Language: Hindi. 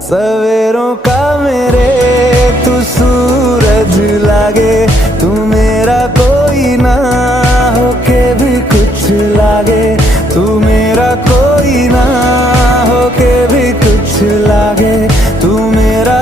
सवेरों का मेरे तू सूरज लागे, तू मेरा कोई ना होके भी कुछ लागे, तू मेरा कोई ना होके भी कुछ लागे, तू मेरा